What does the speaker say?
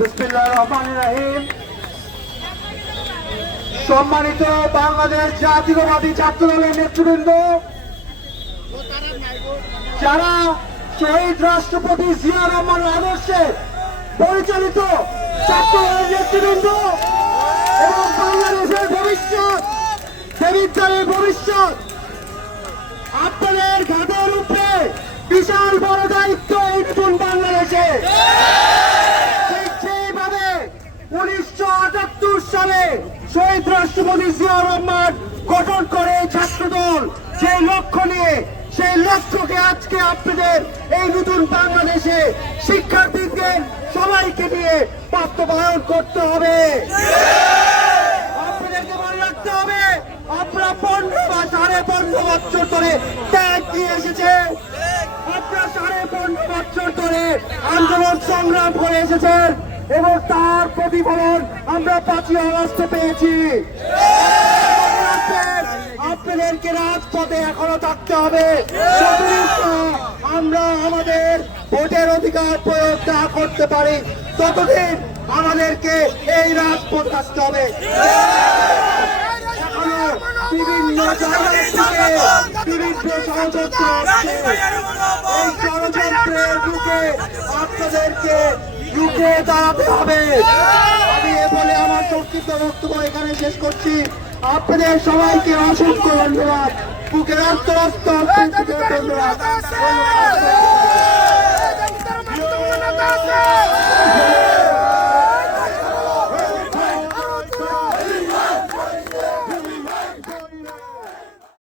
রহমান সম্মানিত বাংলাদেশ জাতীয়বাদী ছাত্র দলের নেতৃবৃন্দ, যারা শহীদ রাষ্ট্রপতি জিয়া রহমানের আদর্শে পরিচালিত ছাত্র দলের নেতৃবৃন্দ এবং বাংলাদেশের ভবিষ্যৎ দেবিদ্যারের ভবিষ্যৎ, আপনাদের ঘাটের উপরে শহীদ রাষ্ট্রপতি জিয়া রহমান গঠন করে এই ছাত্রদল। যে লক্ষ্য নিয়ে, সেই লক্ষ্যকে আজকে আপনাদের এই নতুন বাংলাদেশে শিক্ষার্থীদের সবাইকে নিয়ে বাস্তবায়ন করতে হবে। আপনাদেরকে মনে রাখতে হবে, আপনারা পনেরো বা সাড়ে পনেরো বছর ধরে ত্যাগ দিয়ে এসেছে। আপনারা সাড়ে পনেরো বছর ধরে আন্দোলন সংগ্রাম করে এসেছেন। এবং তার প্রতিফলন আমরা পাঁচই আগস্টে পেয়েছি। আপনাদেরকে রাজপথে এখনও থাকতে হবে। আমরা আমাদের ভোটের অধিকার প্রয়োগ না করতে পারি, ততদিন আমাদেরকে এই রাজপথ আসতে হবে। বিভিন্ন এই ষড়যন্ত্রের মুখে আপনাদেরকে রুখে দাঁড়াতে হবে। আমি এ বলে আমার সংক্ষিপ্ত বক্তব্য এখানে শেষ করছি। আপনাদের সবাইকে অসংখ্য ধন্যবাদ। বুকের রাস্ত ধন্যবাদ ধন্যবাদ